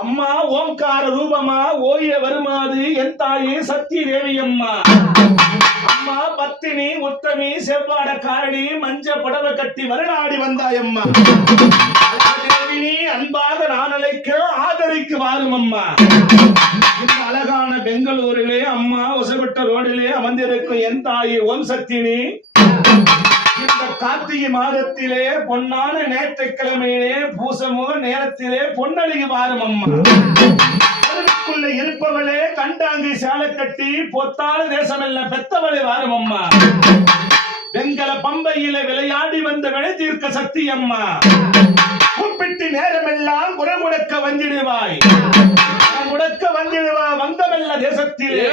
அம்மா ஓம்கார ரூபமா ஓய வருமாது என் தாயே சக்தி தேவி அம்மா. அம்மா பத்தினி உத்தமி செவ்வாட காரணி மஞ்ச புடவை கட்டி வருநாடி வந்தாயம்மா. தேவினி அன்பாக நான் அழைக்க ஆதரிக்கு வாரும் அம்மா. இந்த அழகான பெங்களூரிலே அம்மா ஒசவிட்ட ரோடிலே அமர்ந்திருக்கும் என் தாயே ஓம் சக்தினி இந்த கார்த்திகை மாதத்திலே பொன்னான ஞாயிற்றுக்கிழமையிலே பூசமுக நேரத்திலே பொன்னழிகு வாரும் அம்மா. அதற்குள்ள இருப்பவளே கண்டாங்கி சாலை கட்டி பொத்தான தேசமெல்லாம் பெத்தவளே வாரும் அம்மா. வெங்கல பம்பையிலே விளையாடி வந்த வினை தீர்க்க சக்தி அம்மா. கூப்பிட்டு நேரமெல்லாம் குரமுடக்க வந்திடுவாய், முடக்க வந்திடுவா வந்தமெல்ல தேசத்திலே